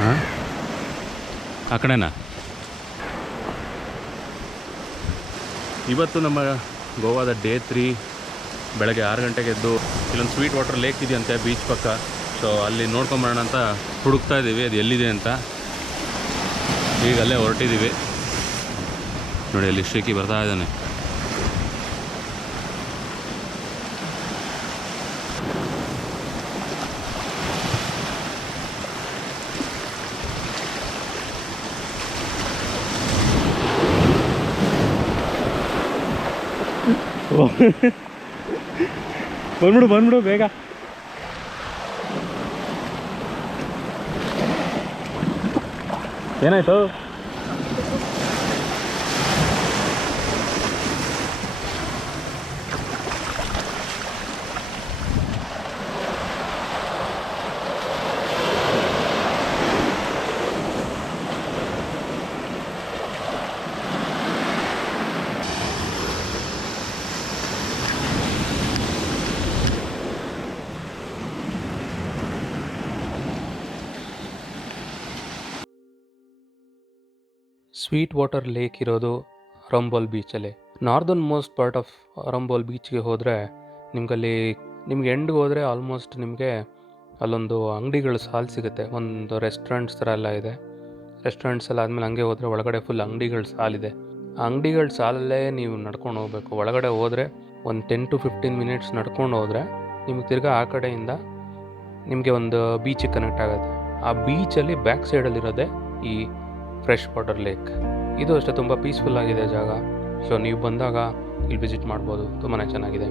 ಹಾಂ ಆ ಕಡೆನಾ? ಇವತ್ತು ನಮ್ಮ ಗೋವಾದ ಡೇ 3 ಬೆಳಗ್ಗೆ 6 ಗಂಟೆಗೆ ಎದ್ದು ಇಲ್ಲೊಂದು ಸ್ವೀಟ್ ವಾಟರ್ ಲೇಕ್ ಇದೆಯಂತೆ ಬೀಚ್ ಪಕ್ಕ. ಸೊ ಅಲ್ಲಿ ನೋಡ್ಕೊಂಬರೋಣ ಅಂತ ಹುಡುಕ್ತಾ ಇದ್ದೀವಿ, ಅದು ಎಲ್ಲಿದೆ ಅಂತ. ಈಗ ಅಲ್ಲೇ ಹೊರಟಿದ್ದೀವಿ ನೋಡಿ, ಅಲ್ಲಿ ಶ್ರೀಕಿ ಬರ್ತಾ ಇದ್ದಾನೆ. ಬಂದ್ಬಿಡು ಬೇಗ. ಏನಾಯ್ತು? ಸ್ವೀಟ್ ವಾಟರ್ ಲೇಕ್ ಇರೋದು ಅರಂಬೋಲ್ ಬೀಚಲ್ಲಿ. Northern most part of Arambol ಬೀಚ್ಗೆ ಹೋದರೆ ನಿಮ್ಗೆ ಎಂಡ್ಗೆ ಹೋದರೆ ಆಲ್ಮೋಸ್ಟ್ ನಿಮಗೆ ಅಲ್ಲೊಂದು ಅಂಗಡಿಗಳು ಸಾಲು ಸಿಗುತ್ತೆ. ಒಂದು ರೆಸ್ಟೋರೆಂಟ್ಸ್ ಥರ ಎಲ್ಲ ಇದೆ. ರೆಸ್ಟೋರೆಂಟ್ಸ್ ಎಲ್ಲ ಆದಮೇಲೆ ಹಂಗೆ ಹೋದರೆ ಒಳಗಡೆ ಫುಲ್ ಅಂಗಡಿಗಳು ಸಾಲಿದೆ. ಆ ಅಂಗಡಿಗಳ ಸಾಲಲ್ಲೇ ನೀವು ನಡ್ಕೊಂಡು ಹೋಗಬೇಕು. ಒಳಗಡೆ ಹೋದರೆ ಒಂದು 10 to 15 ಮಿನಿಟ್ಸ್ ನಡ್ಕೊಂಡು ಹೋದರೆ ನಿಮ್ಗೆ ತಿರ್ಗಾ ಆ ಕಡೆಯಿಂದ ನಿಮಗೆ ಒಂದು ಬೀಚಿಗೆ ಕನೆಕ್ಟ್ ಆಗುತ್ತೆ. ಆ ಬೀಚಲ್ಲಿ ಬ್ಯಾಕ್ ಸೈಡಲ್ಲಿರೋದೆ ಈ ಫ್ರೆಶ್ ವಾಟರ್ ಲೇಕ್. ಇದು ಅಷ್ಟೇ ತುಂಬ ಪೀಸ್ಫುಲ್ ಆಗಿದೆ ಜಾಗ. ಸೊ ನೀವು ಬಂದಾಗ ಇಲ್ಲಿ ವಿಸಿಟ್ ಮಾಡ್ಬೋದು, ತುಂಬಾ ಚೆನ್ನಾಗಿದೆ.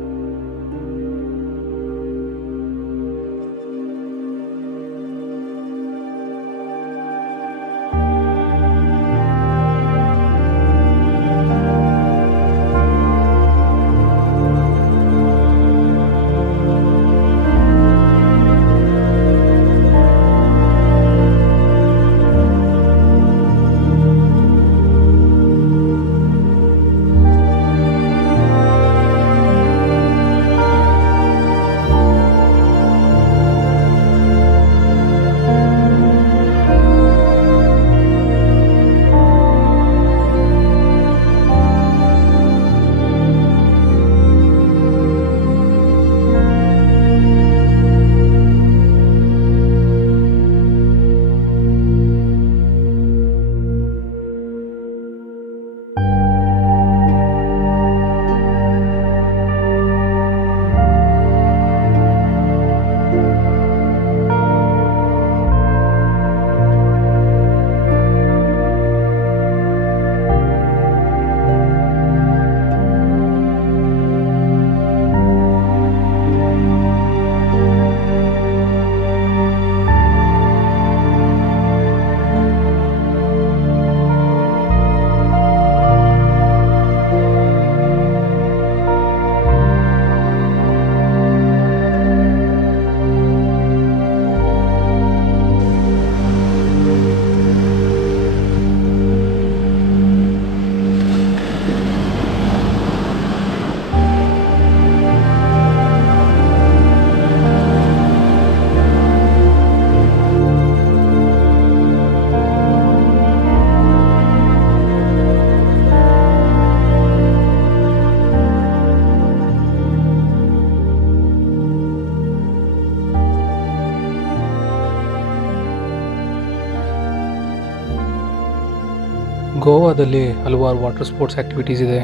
ಗೋವಾದಲ್ಲಿ ಹಲವಾರು ವಾಟರ್ ಸ್ಪೋರ್ಟ್ಸ್ ಆ್ಯಕ್ಟಿವಿಟೀಸ್ ಇದೆ.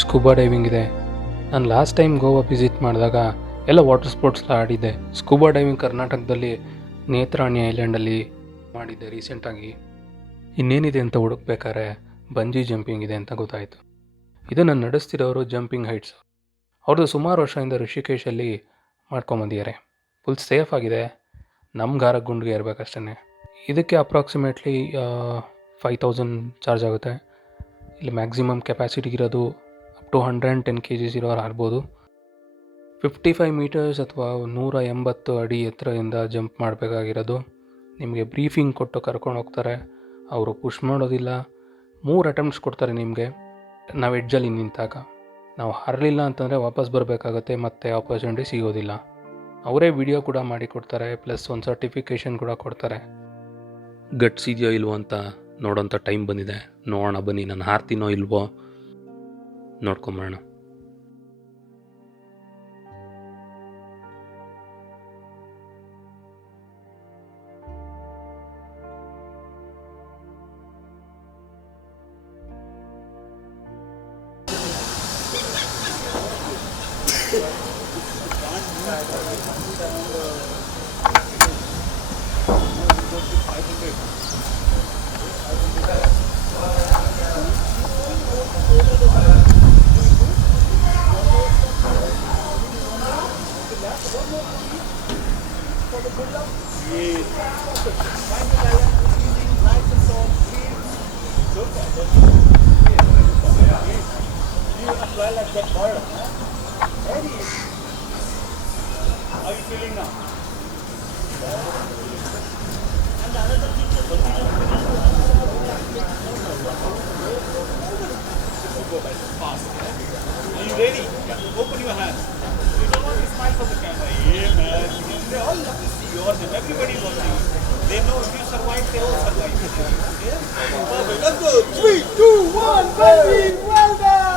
ಸ್ಕೂಬಾ ಡೈವಿಂಗ್ ಇದೆ. ನಾನು ಲಾಸ್ಟ್ ಟೈಮ್ ಗೋವಾ ವಿಸಿಟ್ ಮಾಡಿದಾಗ ಎಲ್ಲ ವಾಟರ್ ಸ್ಪೋರ್ಟ್ಸ್ ಆಡಿದ್ದೆ. ಸ್ಕೂಬಾ ಡೈವಿಂಗ್ ಕರ್ನಾಟಕದಲ್ಲಿ ನೇತ್ರಾಣಿ ಐಲ್ಯಾಂಡಲ್ಲಿ ಮಾಡಿದ್ದೆ ರೀಸೆಂಟಾಗಿ. ಇನ್ನೇನಿದೆ ಅಂತ ಹುಡುಕ್ಬೇಕಾದ್ರೆ ಬಂಜಿ ಜಂಪಿಂಗ್ ಇದೆ ಅಂತ ಗೊತ್ತಾಯಿತು. ಇದನ್ನು ನಡೆಸ್ತಿರೋರು ಜಂಪಿಂಗ್ ಹೈಟ್ಸ್. ಅವ್ರದ್ದು ಸುಮಾರು ವರ್ಷದಿಂದ ಋಷಿಕೇಶಲ್ಲಿ ಮಾಡ್ಕೊಂಬಂದಿದ್ದಾರೆ. ಫುಲ್ ಸೇಫ್ ಆಗಿದೆ. ನಮ್ಮ ಗಾರಗುಂಡ್ಗೆ ಇರಬೇಕಷ್ಟೇ. ಇದಕ್ಕೆ ಅಪ್ರಾಕ್ಸಿಮೇಟ್ಲಿ 5,000 ಚಾರ್ಜ್ ಆಗುತ್ತೆ. ಇಲ್ಲಿ ಮ್ಯಾಕ್ಸಿಮಮ್ ಕೆಪಾಸಿಟಿ ಇರೋದು ಅಪ್ ಟು 110 kgs ಇರೋರು ಆಡ್ಬೋದು. 55 ಮೀಟರ್ಸ್ ಅಥವಾ 180 ಅಡಿ ಎತ್ತರದಿಂದ ಜಂಪ್ ಮಾಡಬೇಕಾಗಿರೋದು. ನಿಮಗೆ ಬ್ರೀಫಿಂಗ್ ಕೊಟ್ಟು ಕರ್ಕೊಂಡು ಹೋಗ್ತಾರೆ. ಅವರು ಪುಷ್ ಮಾಡೋದಿಲ್ಲ. 3 ಅಟೆಂಪ್ಟ್ಸ್ ಕೊಡ್ತಾರೆ ನಿಮಗೆ. ನಾವು ಎಡ್ಜಲ್ಲಿ ನಿಂತಾಗ ನಾವು ಹಾರಲಿಲ್ಲ ಅಂತಂದರೆ ವಾಪಸ್ ಬರಬೇಕಾಗತ್ತೆ, ಮತ್ತು ಆಪರ್ಚುನಿಟಿ ಸಿಗೋದಿಲ್ಲ. ಅವರೇ ವಿಡಿಯೋ ಕೂಡ ಮಾಡಿ ಕೊಡ್ತಾರೆ, ಪ್ಲಸ್ ಒಂದು ಸರ್ಟಿಫಿಕೇಷನ್ ಕೂಡ ಕೊಡ್ತಾರೆ. ಗಟ್ಸ್ ಇದೆಯೋ ಇಲ್ವೋ ಅಂತ ನೋಡೋಂಥ ಟೈಮ್ ಬಂದಿದೆ. ನೋಡೋಣ ಬನ್ನಿ, ನಾನು ಹಾರ್ತೀನೋ ಇಲ್ವೋ ನೋಡ್ಕೊಂಬರೋಣ. How are you feeling now? Are you ready? Open your hands. You don't want to smile for the camera. Yeah, man. They all love to see yours and everybody is watching. They know if you survive, they all survive. Yeah? Perfect. Let's go. 3, 2, 1, baby. Well done.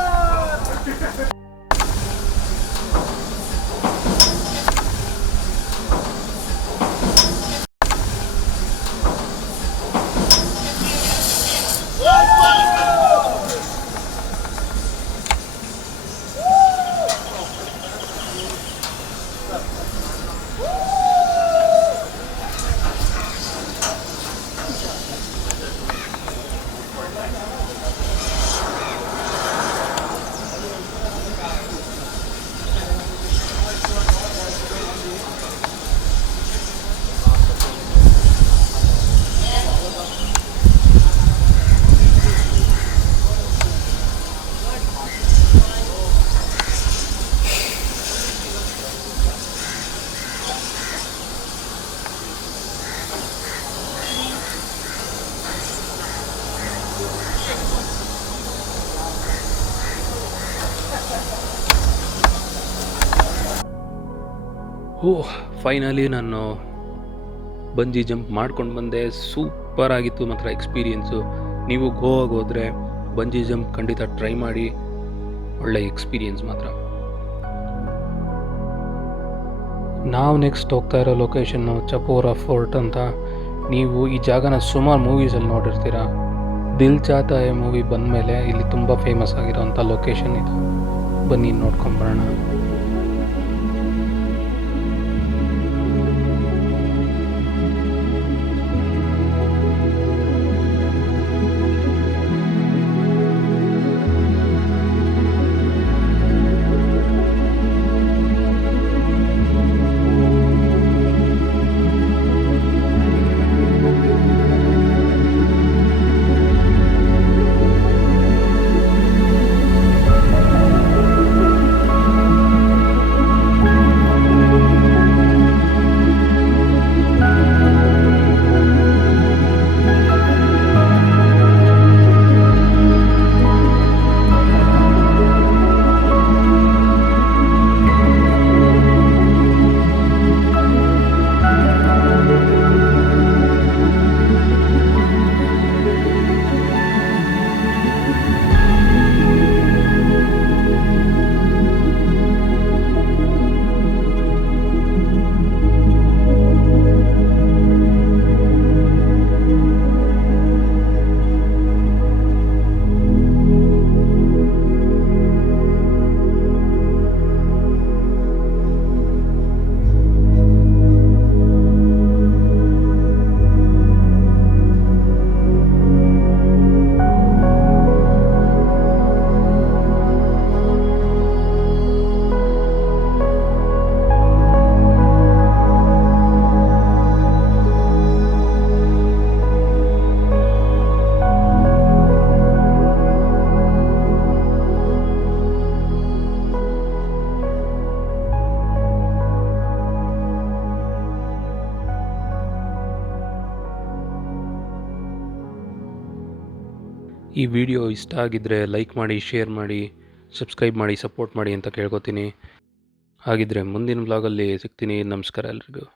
Finally ನಾನು ಬಂಜಿ jump ಮಾಡ್ಕೊಂಡು ಬಂದೆ. Super ಆಗಿತ್ತು ಮಾತ್ರ experience. ನೀವು ಗೋವಾಗೆ ಹೋದರೆ ಬಂಜಿ jump ಖಂಡಿತ try ಮಾಡಿ, ಒಳ್ಳೆ ಎಕ್ಸ್ಪೀರಿಯೆನ್ಸ್ ಮಾತ್ರ. ನಾವು ನೆಕ್ಸ್ಟ್ ಹೋಗ್ತಾ ಇರೋ ಲೊಕೇಶನ್ನು ಚಪೋರಾ ಫೋರ್ಟ್ ಅಂತ. ನೀವು ಈ ಜಾಗನ ಸುಮಾರು ಮೂವೀಸಲ್ಲಿ ನೋಡಿರ್ತೀರ. ದಿಲ್ ಚಾಹತಾ ಹೈ ಮೂವಿ ಬಂದಮೇಲೆ ಇಲ್ಲಿ ತುಂಬ ಫೇಮಸ್ ಆಗಿರೋಂಥ ಲೊಕೇಶನ್ ಇದು. ಬನ್ನಿ ನೋಡ್ಕೊಂಬರೋಣ. ಈ ವಿಡಿಯೋ ಇಷ್ಟ ಆಗಿದ್ದರೆ ಲೈಕ್ ಮಾಡಿ, ಶೇರ್ ಮಾಡಿ, ಸಬ್ಸ್ಕ್ರೈಬ್ ಮಾಡಿ, ಸಪೋರ್ಟ್ ಮಾಡಿ ಅಂತ ಕೇಳ್ಕೊತೀನಿ. ಹಾಗಿದ್ದರೆ ಮುಂದಿನ ವ್ಲಾಗಲ್ಲಿ ಸಿಗ್ತೀನಿ. ನಮಸ್ಕಾರ ಎಲ್ರಿಗೂ.